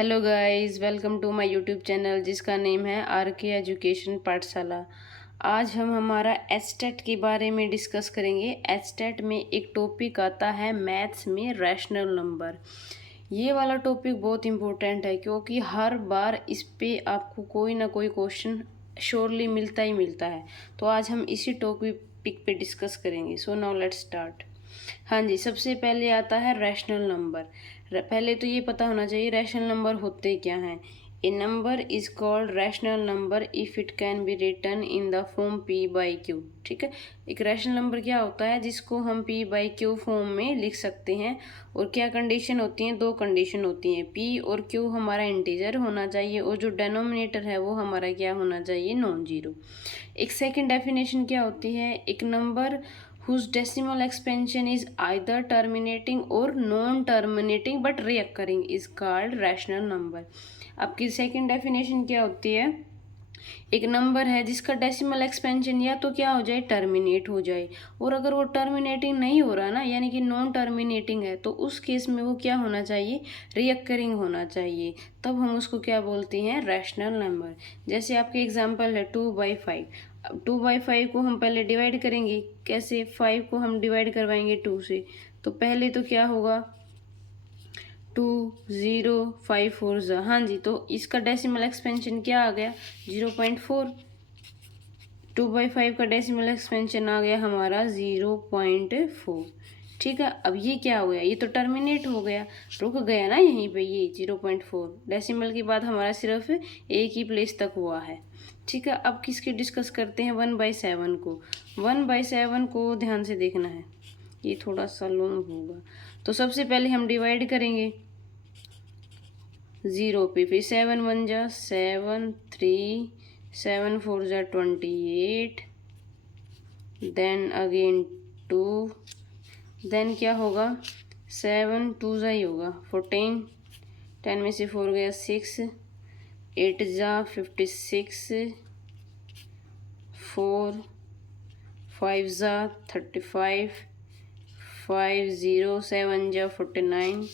Hello guys, welcome to my YouTube channel जिसका name है R K education Pathshala. आज हम हमारा एचटेट के बारे में डिस्कस करेंगे। एचटेट में एक टॉपिक आता है मैथ्स में रैशनल नंबर। ये वाला टॉपिक बहुत इम्पोर्टेंट है क्योंकि हर बार इस पे आपको कोई ना कोई क्वेश्चन श्योरली मिलता ही मिलता है। तो आज हम इसी टॉपिक पे डिस्कस करेंगे। So now let's start. हाँ जी, सबसे पहले आता है रैशनल नंबर। पहले तो ये पता होना चाहिए रैशनल नंबर होते क्या हैं। A number is called rational number if it can be written in the form P by Q. ठीक है, एक रैशनल नंबर क्या होता है जिसको हम पी बाई क्यू फॉर्म में लिख सकते हैं। और क्या कंडीशन होती हैं? दो कंडीशन होती हैं, पी और क्यू हमारा इंटीजर होना चाहिए और जो डेनोमिनेटर है वो हमारा क्या होना चाहिए? Non zero. एक सेकेंड डेफिनेशन क्या होती है? एक number whose decimal expansion is either terminating or non-terminating but reoccurring is called rational number। आपकी सेकंड डेफिनेशन क्या होती है? एक नंबर है जिसका डेसिमल एक्सपेंशन या तो क्या हो जाए? टर्मिनेट हो जाए। और अगर वो टर्मिनेटिंग नहीं हो रहा ना, यानी कि नॉन टर्मिनेटिंग है, तो उस केस में वो क्या होना चाहिए? रियकरिंग होना चाहिए। तब हम उसको क्या बोलते हैं? Rational number. जैसे आपके एग्जांपल है 2/5। अब 2/5 को हम पहले डिवाइड करेंगे। कैसे? 5 को हम डिवाइड करवाएंगे 2 से। तो पहले तो क्या होगा? 2 0 5 4 ज़ा, हाँ जी, तो इसका डेसिमल एक्सपेंशन क्या आ गया? 0.4। 2/5 का डेसिमल एक्सपेंशन आ गया हमारा 0.4। ठीक है, अब ये क्या हो गया? ये तो टर्मिनेट हो गया, रुक गया ना यहीं पे। ये 0.4 डेसिमल के बाद हमारा सिर्फ एक ही प्लेस तक हुआ है। ठीक है, अब किसकी डिस्कस करते हैं? 1/7 को। 1/7 को ध्यान से देखना है, ये थोड़ा सा लॉन्ग होगा। तो सबसे पहले हम डिवाइड करेंगे 0 पे, फिर 7 1 जा 7, 3 7 4 जा 28, देन अगेन 2, देन क्या होगा? 7 2 जा ही होगा 14, 10 में से 4 गया 6, 8 जा 56, 4 5 जा 35, 5 0 7 जा 49,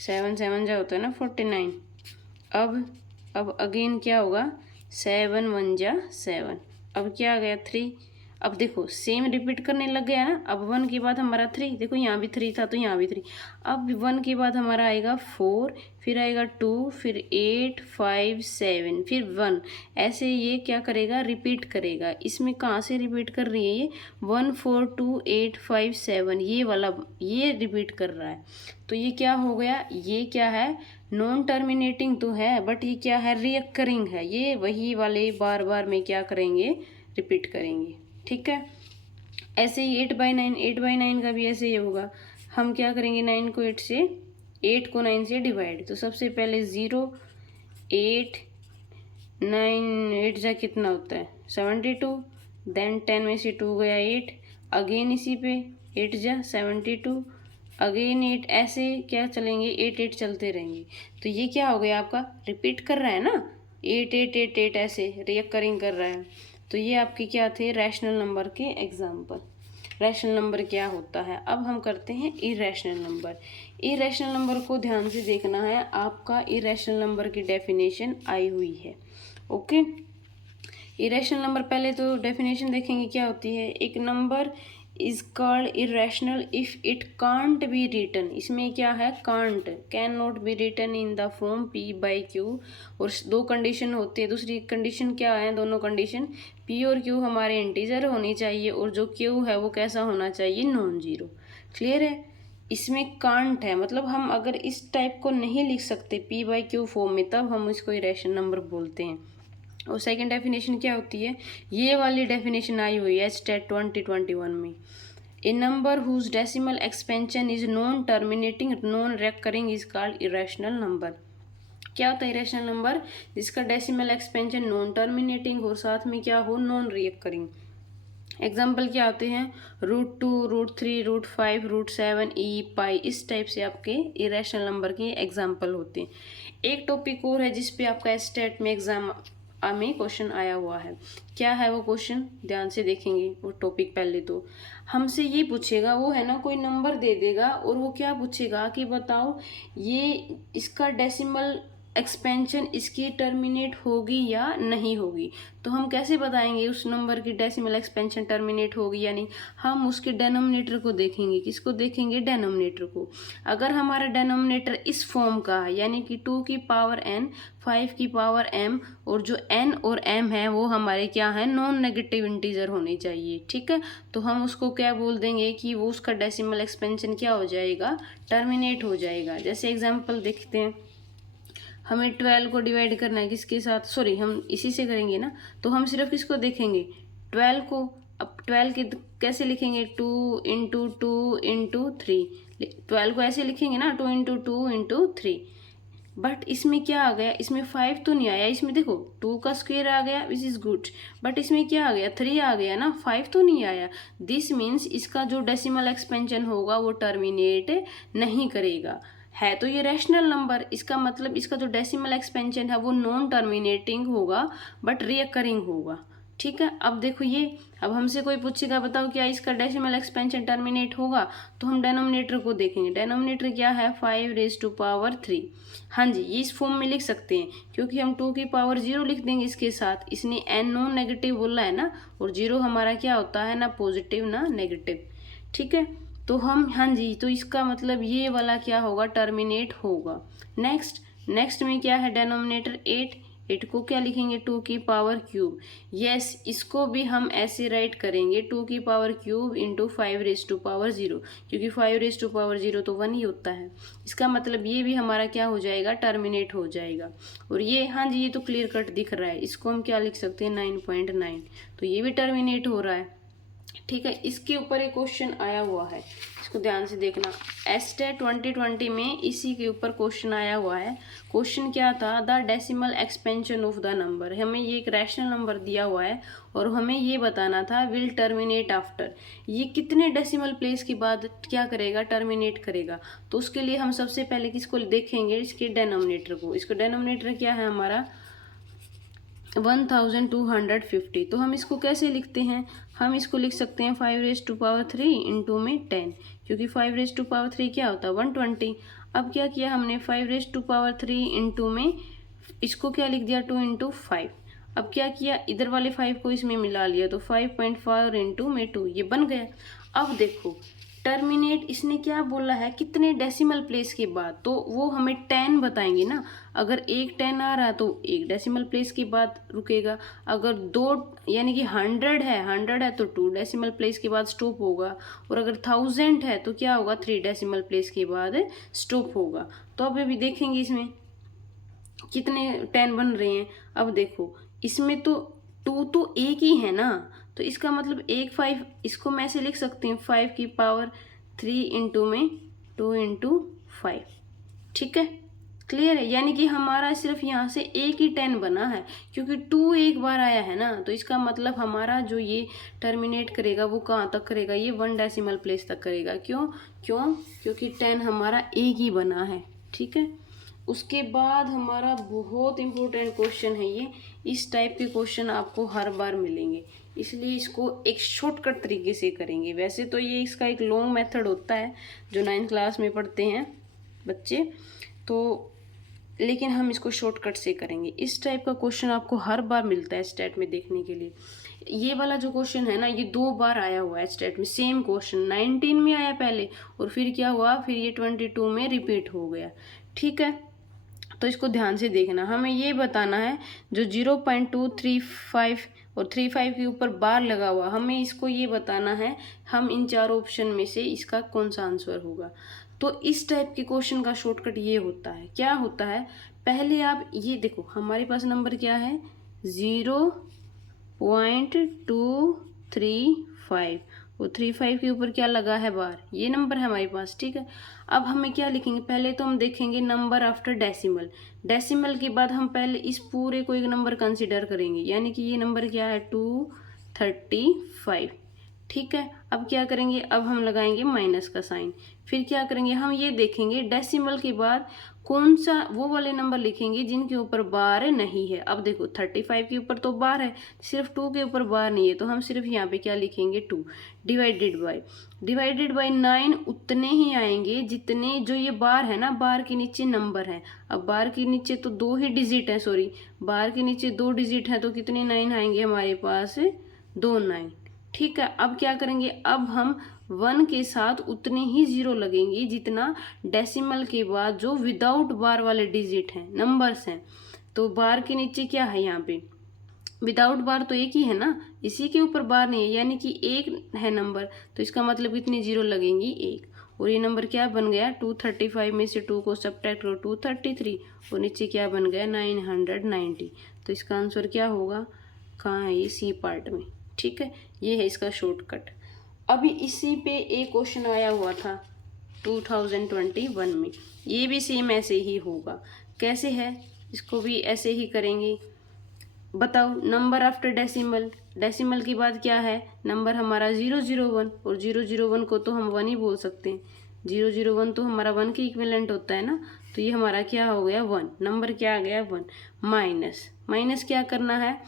7 7 जा होता है ना 49। अब अगेन क्या होगा? 7 1 जा 7। अब क्या आ गया? 3। अब देखो सेम रिपीट करने लग गया ना। अब 1 के बाद हमारा 3, देखो यहाँ भी 3 था तो यहाँ भी 3। अब 1 के बाद हमारा आएगा 4, फिर आएगा 2, फिर 8 5 7, फिर 1। ऐसे ये क्या करेगा? रिपीट करेगा। इसमें कहाँ से रिपीट कर रही है? ये 1 4 2 8 5 7, ये वाला ये रिपीट कर रहा है। तो ये क्या हो गया? ये क्या है? नॉन टर्मिनेटिंग तो है, बट ये क्या है? रिकरिंग है। ये वही वाले बार बार में क्या करेंगे? रिपीट करेंगे। ठीक है, ऐसे ही 8/9, 8/9 का भी ऐसे ही होगा। हम क्या करेंगे? 9 को 8 से, 8 को 9 से डिवाइड। तो सबसे पहले 0 8 9 8 जा कितना होता है? 72, देन 10 में से 2 गया 8, अगेन इसी पे 8 जा 72, अगेन 8, ऐसे क्या चलेंगे? 8 8 चलते रहेंगे। तो ये क्या हो गया आपका? रिपीट कर रहा है ना, 8 8 8 8 ऐसे रिकरिंग कर रहा है। तो ये आपके क्या थे? रैशनल नंबर के एग्जाम्पल। रैशनल नंबर क्या होता है? अब हम करते हैं इरेशनल नंबर। इरेशनल नंबर को ध्यान से देखना है, आपका इरेशनल नंबर की डेफिनेशन आई हुई है। ओके, इरेशनल नंबर पहले तो डेफिनेशन देखेंगे क्या होती है। एक number is called irrational if it can't be written. इसमें क्या है? Can't, can not be written in the form P by Q. और दो कंडीशन होती है। दूसरी कंडीशन क्या है? दोनों कंडीशन, पी और क्यू हमारे इंटीजर होनी चाहिए और जो क्यू है वो कैसा होना चाहिए? Non zero. क्लियर है? इसमें कांट है, मतलब हम अगर इस टाइप को नहीं लिख सकते पी बाई क्यू फॉर्म में, तब हम इसको इरेशनल नंबर बोलते हैं। और सेकंड डेफिनेशन क्या होती है? ये वाली डेफिनेशन आई हुई है स्टेट 2021 में। A number whose decimal expansion is non terminating non recurring is called irrational number. क्या होता है इरेशनल नंबर? जिसका डेसिमल एक्सपेंशन नॉन टर्मिनेटिंग और साथ में क्या हो? Non recurring. एग्जाम्पल क्या होते हैं? √2 √3 √5 √7 ई पाई। इस टाइप से आपके इरेशनल नंबर के एग्जाम्पल होते हैं। एक टॉपिक और है जिसपे आपका स्टेट में एग्जाम में क्वेश्चन आया हुआ है। क्या है वो क्वेश्चन? ध्यान से देखेंगे वो टॉपिक। पहले तो हमसे ये पूछेगा, वो है ना, कोई नंबर दे देगा और वो क्या पूछेगा कि बताओ ये इसका डेसिमल एक्सपेंशन इसकी टर्मिनेट होगी या नहीं होगी। तो हम कैसे बताएंगे उस नंबर की डेसिमल एक्सपेंशन टर्मिनेट होगी या नहीं? हम उसके डेनोमिनेटर को देखेंगे। किसको देखेंगे? डेनोमिनेटर को। अगर हमारा डेनोमिनेटर इस फॉर्म का है, यानी कि 2 की पावर n, 5 की पावर m, और जो n और m है वो हमारे क्या है? नॉन नेगेटिव इंटीजर होने चाहिए। ठीक है, तो हम उसको क्या बोल देंगे कि वो उसका डेसिमल एक्सपेंशन क्या हो जाएगा? टर्मिनेट हो जाएगा। जैसे एग्जाम्पल देखते हैं, हमें 12 को डिवाइड करना है किसके साथ? सॉरी, हम इसी से करेंगे ना, तो हम सिर्फ किसको देखेंगे? 12 को। अब 12 के कैसे लिखेंगे? 2 इंटू 2 इंटू 3। 12 को ऐसे लिखेंगे ना, 2 इंटू 2 इंटू 3। बट इसमें क्या आ गया? इसमें 5 तो नहीं आया। इसमें देखो 2 का स्क्वायर आ गया, विच इज गुड। बट इसमें क्या आ गया? 3 आ गया ना, 5 तो नहीं आया। दिस मीन्स इसका जो डेसिमल एक्सपेंशन होगा वो टर्मिनेट नहीं करेगा। है तो ये रैशनल नंबर, इसका मतलब इसका जो डेसिमल एक्सपेंशन है वो नॉन टर्मिनेटिंग होगा बट रिकरिंग होगा। ठीक है, अब देखो ये, अब हमसे कोई पूछेगा बताओ क्या इसका डेसिमल एक्सपेंशन टर्मिनेट होगा, तो हम डेनोमिनेटर को देखेंगे। डेनोमिनेटर क्या है? 5⁻³ हाँ जी, ये इस फॉर्म में लिख सकते हैं, क्योंकि हम 2 की पावर 0 लिख देंगे इसके साथ। इसने n नॉन नेगेटिव बोला है ना, और 0 हमारा क्या होता है? ना पॉजिटिव ना नेगेटिव। ठीक है, तो हम हाँ जी, तो इसका मतलब ये वाला क्या होगा? टर्मिनेट होगा। नेक्स्ट में क्या है? डेनोमिनेटर 8 को क्या लिखेंगे? 2 की पावर क्यूब। यस, इसको भी हम ऐसे राइट करेंगे, 2 की पावर क्यूब इंटू 5⁻⁴, क्योंकि 5⁻⁴ तो 1 ही होता है। इसका मतलब ये भी हमारा क्या हो जाएगा? टर्मिनेट हो जाएगा। और ये हाँ जी, ये तो क्लियर कट दिख रहा है, इसको हम क्या लिख सकते हैं? 9.9। तो ये भी टर्मिनेट हो रहा है। ठीक है, इसके ऊपर एक क्वेश्चन आया हुआ है, इसको ध्यान से देखना। एस्टेट 2020 में इसी के ऊपर क्वेश्चन आया हुआ है। क्वेश्चन क्या था? The decimal expansion of the number. हमें ये एक रैशनल नंबर दिया हुआ है और हमें ये बताना था विल टर्मिनेट आफ्टर। ये कितने डेसिमल प्लेस के बाद क्या करेगा? टर्मिनेट करेगा। तो उसके लिए हम सबसे पहले किसको देखेंगे? इसके डेनोमिनेटर को। इसका डेनोमिनेटर क्या है हमारा? 1250। तो हम इसको कैसे लिखते हैं? हम इसको लिख सकते हैं 5⁻³ इंटू में 10, क्योंकि 5⁻³ क्या होता है? 120। अब क्या किया हमने? 5⁻³ इंटू में इसको क्या लिख दिया? 2 इंटू 5। अब क्या किया? इधर वाले 5 को इसमें मिला लिया, तो 5.4 इंटू में 2, ये बन गया। अब देखो टर्मिनेट इसने क्या बोला है? कितने डेसिमल प्लेस के बाद? तो वो हमें 10 बताएंगे ना। अगर एक 10 आ रहा है तो एक डेसिमल प्लेस के बाद रुकेगा। अगर 2 यानी कि 100 है तो 2 डेसिमल प्लेस के बाद स्टॉप होगा। और अगर 1000 है तो क्या होगा? 3 डेसिमल प्लेस के बाद स्टॉप होगा। तो अब अभी देखेंगे इसमें कितने 10 बन रहे हैं। अब देखो इसमें तो 2 तो एक ही है ना, तो इसका मतलब 5, इसको मैं ऐसे लिख सकती हूँ 5 की पावर 3 इंटू में 2 इंटू 5। ठीक है, क्लियर है? यानी कि हमारा सिर्फ यहाँ से एक ही 10 बना है, क्योंकि 2 एक बार आया है ना, तो इसका मतलब हमारा जो ये टर्मिनेट करेगा वो कहाँ तक करेगा? ये 1 डेसिमल प्लेस तक करेगा। क्योंकि 10 हमारा एक ही बना है। ठीक है, उसके बाद हमारा बहुत इंपॉर्टेंट क्वेश्चन है ये। इस टाइप के क्वेश्चन आपको हर बार मिलेंगे, इसलिए इसको एक शॉर्टकट तरीके से करेंगे। वैसे तो ये इसका एक लॉन्ग मेथड होता है जो 9th क्लास में पढ़ते हैं बच्चे, तो लेकिन हम इसको शॉर्टकट से करेंगे। इस टाइप का क्वेश्चन आपको हर बार मिलता है स्टेट में देखने के लिए। ये वाला जो क्वेश्चन है ना, ये 2 बार आया हुआ है स्टेट में। सेम क्वेश्चन 19 में आया पहले, और फिर क्या हुआ? फिर ये 22 में रिपीट हो गया। ठीक है, तो इसको ध्यान से देखना। हमें ये बताना है जो 0.235 और 35 के ऊपर बार लगा हुआ, हमें इसको ये बताना है हम इन 4 ऑप्शन में से इसका कौन सा आंसर होगा। तो इस टाइप के क्वेश्चन का शॉर्टकट ये होता है। क्या होता है? पहले आप ये देखो, हमारे पास नंबर क्या है? 0.235, वो 35 के ऊपर क्या लगा है? बार। ये नंबर है हमारे पास। ठीक है, अब हमें क्या लिखेंगे? पहले तो हम देखेंगे नंबर आफ्टर डेसिमल। डेसिमल के बाद हम पहले इस पूरे को एक नंबर कंसिडर करेंगे, यानी कि ये नंबर क्या है? 235। ठीक है, अब क्या करेंगे? अब हम लगाएंगे माइनस का साइन। फिर क्या करेंगे? हम ये देखेंगे डेसिमल के बाद कौन सा वो वाले नंबर लिखेंगे जिनके ऊपर बार नहीं है। अब देखो 35 के ऊपर तो बार है, सिर्फ 2 के ऊपर बार नहीं है, तो हम सिर्फ यहाँ पे क्या लिखेंगे 2 डिवाइडेड बाय 9 उतने ही आएंगे जितने जो ये बार है ना, बार के नीचे नंबर है। अब बार के नीचे तो 2 ही डिजिट है, सॉरी बार के नीचे 2 डिजिट है, तो कितने 9 आएंगे हमारे पास 2 9। ठीक है, अब क्या करेंगे, अब हम 1 के साथ उतने ही जीरो लगेंगे जितना डेसिमल के बाद जो विदाउट बार वाले डिजिट हैं, नंबर्स हैं। तो बार के नीचे क्या है, यहाँ पे विदाउट बार तो एक ही है ना, इसी के ऊपर बार नहीं है, यानी कि एक है नंबर, तो इसका मतलब कितनी जीरो लगेंगी 1। और ये नंबर क्या बन गया 235 में से 2 को सब्ट्रैक्ट करो 233, और नीचे क्या बन गया 990। तो इसका आंसर क्या होगा, कहाँ है ये, सी पार्ट में। ठीक है, ये है इसका शॉर्टकट। अभी इसी पे एक क्वेश्चन आया हुआ था 2021 में, ये भी सेम ऐसे ही होगा। कैसे है, इसको भी ऐसे ही करेंगे। बताओ, नंबर आफ्टर डेसिमल, डेसिमल के बाद क्या है, नंबर हमारा 001, और 001 को तो हम 1 ही बोल सकते हैं। 001 तो हमारा 1 के इक्विवेलेंट होता है ना, तो ये हमारा क्या हो गया 1, नंबर क्या आ गया 1। माइनस क्या करना है,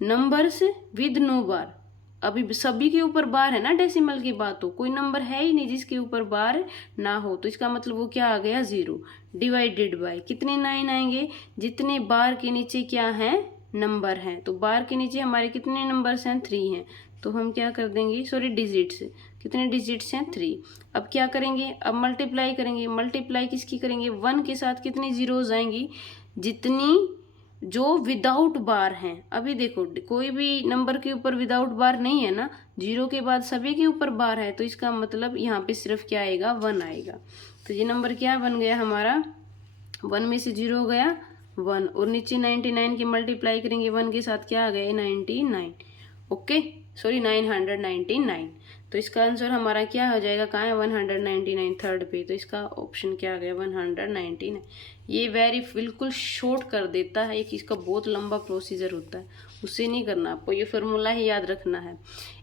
नंबर्स विद नो बार। अभी सभी के ऊपर बार है ना, डेसिमल की बात हो, कोई नंबर है ही नहीं जिसके ऊपर बार ना हो, तो इसका मतलब वो क्या आ गया 0। डिवाइडेड बाय कितने 9 आएंगे, जितने बार के नीचे क्या है नंबर हैं। तो बार के नीचे हमारे कितने नंबर्स हैं 3 हैं, तो हम क्या कर देंगे, सॉरी डिजिट्स, कितने डिजिट्स हैं 3। अब क्या करेंगे, अब मल्टीप्लाई करेंगे। मल्टीप्लाई किसकी करेंगे, 1 के साथ कितनी जीरोज आएंगी, जितनी जो विदाउट बार हैं। अभी देखो कोई भी नंबर के ऊपर विदाउट बार नहीं है ना, 0 के बाद सभी के ऊपर बार है, तो इसका मतलब यहाँ पे सिर्फ क्या आएगा 1 आएगा। तो ये नंबर क्या बन गया हमारा, 1 में से 0 गया 1, और नीचे 99 की मल्टीप्लाई करेंगे 1 के साथ, क्या आ गया 99। Okay, sorry 999। तो इसका आंसर हमारा क्या हो जाएगा, कहाँ है 199 थर्ड पे, तो इसका ऑप्शन क्या आ गया 199। ये बिल्कुल शॉर्ट कर देता है, एक इसका बहुत लंबा प्रोसीजर होता है, उसे नहीं करना, आपको ये फार्मूला ही याद रखना है।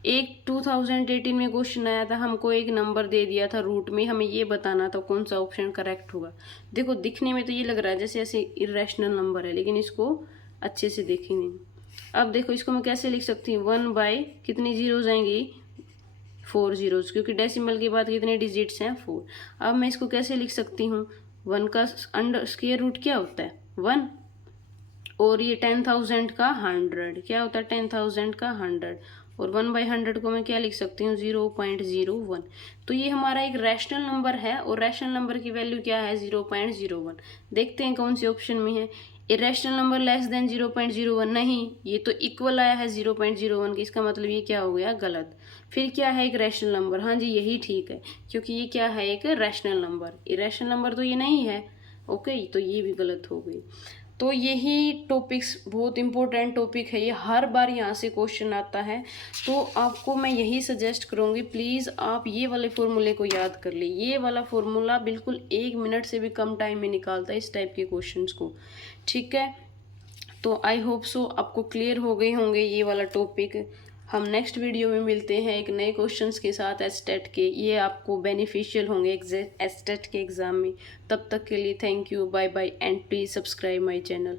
एक 2018 में क्वेश्चन आया था, हमको एक नंबर दे दिया था रूट में, हमें ये बताना था कौन सा ऑप्शन करेक्ट होगा। देखो दिखने में तो ये लग रहा है जैसे ऐसे इरेशनल नंबर है, लेकिन इसको अच्छे से देखेंगे। अब देखो इसको मैं कैसे लिख सकती हूँ, 1 बाय कितनी जीरोज आएंगी 4 जीरोज, क्योंकि डेसिमल के बाद कितने डिजिट्स हैं 4। अब मैं इसको कैसे लिख सकती हूँ, 1 का अंडर स्क्वायर रूट क्या होता है 1, और ये 10,000 का 100 क्या होता है 10,000 का 100, और 1/100 को मैं क्या लिख सकती हूँ 0.01। तो ये हमारा एक रैशनल नंबर है, और रैशनल नंबर की वैल्यू क्या है 0.01। देखते हैं कौन से ऑप्शन में है, इरेशनल नंबर लेस देन 0.01, नहीं, ये तो इक्वल आया है 0.01 के, इसका मतलब ये क्या हो गया गलत। फिर क्या है एक रैशनल नंबर, हाँ जी यही ठीक है, क्योंकि ये क्या है एक रैशनल नंबर, इरेशनल नंबर तो ये नहीं है। ओके, तो ये भी गलत हो गई। तो यही टॉपिक्स बहुत इंपॉर्टेंट टॉपिक है, ये हर बार यहाँ से क्वेश्चन आता है, तो आपको मैं यही सजेस्ट करूँगी प्लीज़ आप ये वाले फॉर्मूले को याद कर ले। ये वाला फॉर्मूला बिल्कुल 1 मिनट से भी कम टाइम में निकालता है इस टाइप के क्वेश्चंस को। ठीक है, तो आई होप सो आपको क्लियर हो गए होंगे ये वाला टॉपिक। हम नेक्स्ट वीडियो में मिलते हैं एक नए क्वेश्चंस के साथ एस्टेट के, ये आपको बेनिफिशियल होंगे एस्टेट के एग्ज़ाम में। तब तक के लिए thank you, bye bye, and please subscribe my channel.